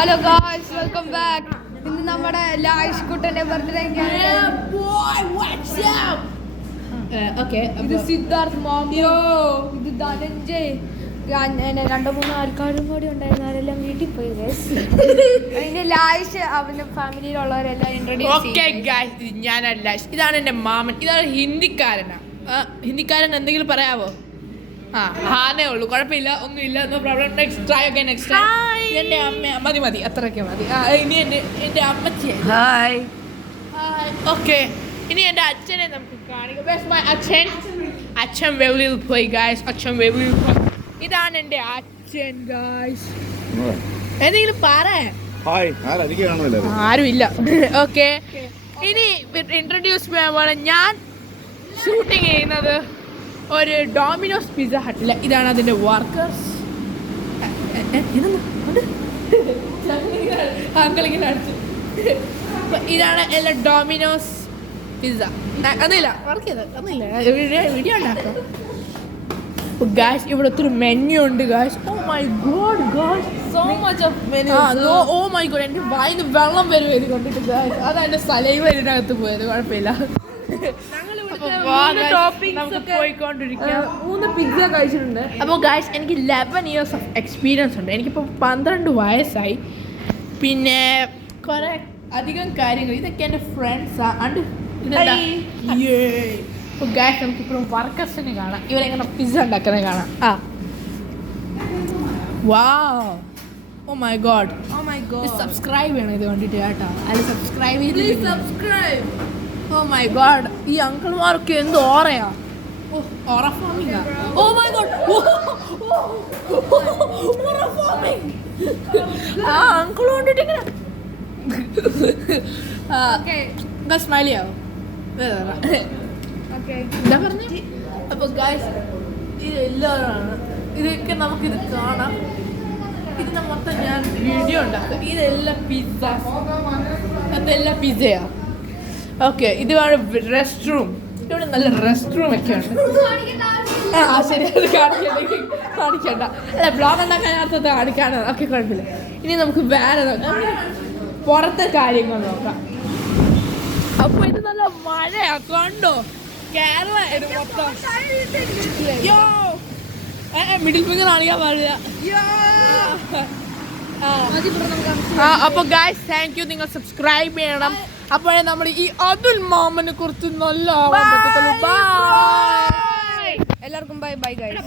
Hello guys, welcome back. ഇന്ന് നമ്മുടെ ലായിഷ് കുട്ടന്റെ birthday ഇത് സിദ്ധാർത്ഥ് മാമിയോ, ഇത് ധനഞ്ജയ്, 2-3 ആൾക്കാരും കൂടി ഉണ്ടായിരുന്നു. അവരെല്ലാം വീട്ടിൽ പോയി. അതിന്റെ ലായിഷ് അവന്റെ ഫാമിലിയിലുള്ളവരെല്ലാം ഇൻട്രൊഡ്യൂസ്. ഞാനല്ല, ഇതാണ് എന്റെ മാമൻ. ഇതാണ് ഹിന്ദിക്കാരനാ. ഹിന്ദിക്കാരൻ എന്തെങ്കിലും പറയാവോ? ഹാനേ ഉള്ളൂ, കുഴപ്പമില്ല, ഒന്നുമില്ല, നോ പ്രോബ്ലം. നെക്സ്റ്റ് എന്റെ അമ്മ മതി അത്രയൊക്കെ മതി. ഇനി എന്റെ അമ്മച്ചി. ഹായ്. ഓക്കെ, ഇനി എന്റെ അച്ഛനെ നമുക്ക് കാണിക്കാം. അച്ഛൻ വെളിയിൽ പോയി ഗായ്സ്, ഇതാണ് എന്റെ അച്ഛൻ ഗായ്സ്. എന്തെങ്കിലും പറയാൻ ആരുമില്ല. ഓക്കെ, ഇനി ഇൻട്രൊഡ്യൂസ് ചെയ്യാൻ ഞാൻ ഷൂട്ടിങ് ചെയ്യുന്നത് ഒരു ഡോമിനോസ് പിസ്സ ഹട്ടില്ല. ഇതാണ് അതിന്റെ വർക്കേഴ്സ്. ഇതാണ് എല്ലാ ഡോമിനോസ് പിസ്സ. അതില്ല വർക്ക് ചെയ്ത് വീഡിയോ ഉണ്ടാക്കാം. ഗായ്സ്, ഇവിടെ ഒത്തിരി മെനു ഉണ്ട് guys. Oh my god guys, so much of menu. Oh my god, എൻ്റെ വായിന്ന് വെള്ളം വരും ഇത് കണ്ടിട്ട് ഗായ്സ്. അതാ എൻ്റെ സലൈവ ഇതിനകത്ത് പോയത്. കുഴപ്പമില്ല, 3 പിസ്സ കഴിച്ചിട്ടുണ്ട്. അപ്പോൾ ഗായ്സ്, എനിക്ക് 11 years ഓഫ് എക്സ്പീരിയൻസ് ഉണ്ട്. എനിക്കിപ്പോൾ 12 വയസ്സായി. പിന്നെ കുറെ അധികം കാര്യങ്ങൾ. ഇതൊക്കെ എൻ്റെ ഫ്രണ്ട്സാണ്. അപ്പോൾ ഗായ്സ്, നമുക്കിപ്പോഴും വർക്കേഴ്സിനെ കാണാം. ഇവരെങ്ങനെ പിസ്സ ഉണ്ടാക്കുന്നത് കാണാം. വാവ്, ഓ മൈ ഗോഡ്, സബ്സ്ക്രൈബ് ചെയ്യണം ഇത് കണ്ടിട്ട് കേട്ടോ. അത് സബ്സ്ക്രൈബ് ചെയ്ത്. ഓ മൈ ഗോഡ്, ഈ അങ്കിൾമാർക്ക് എന്ത് ഓറയാ. Aura farming. Oh my God, aura farming. Uncle കണ്ടിട്ട് ഇങ്ങനെ സ്മൈലിയാവും. എന്താ പറഞ്ഞു? അപ്പോൾ ഗായ്സ്, ഇത് എല്ലാവരാണ്. ഇതൊക്കെ നമുക്കിത് കാണാം. ഇതിനെ മൊത്തം ഞാൻ വീഡിയോ ഉണ്ടാക്കും. ഇതെല്ലാം പിസ്സയാ. ഓക്കെ, ഇതാണ് റെസ്റ്റ് റൂം. ഇവിടെ നല്ല റെസ്റ്റ് റൂം ഒക്കെ ഉണ്ട്. ശരി, അത് കാണിക്കണ്ട. അല്ല, ബ്ലോഗ് എന്താ അർത്ഥത്തെ കാണിക്കാണ്. ഓക്കെ, കുഴപ്പമില്ല. ഇനി നമുക്ക് വേറെ പുറത്തെ കാര്യങ്ങൾ നോക്കാം. അപ്പൊ ഇത് നല്ല മഴയാ, കണ്ടോ? കേരള മൊത്തം. മിഡിൽ ഫിംഗർ കാണിക്കാൻ പാടില്ല. അപ്പൊ ഗായ്സ്, താങ്ക് യു. നിങ്ങൾ സബ്സ്ക്രൈബ് ചെയ്യണം. അപ്പോഴേ നമ്മൾ ഈ അതുൽ മാമനെ കുറിച്ച് നല്ല ആവാൻ പറ്റത്തുള്ളൂ. ബൈ, എല്ലാവർക്കും ബൈ ബൈ ഗൈസ്.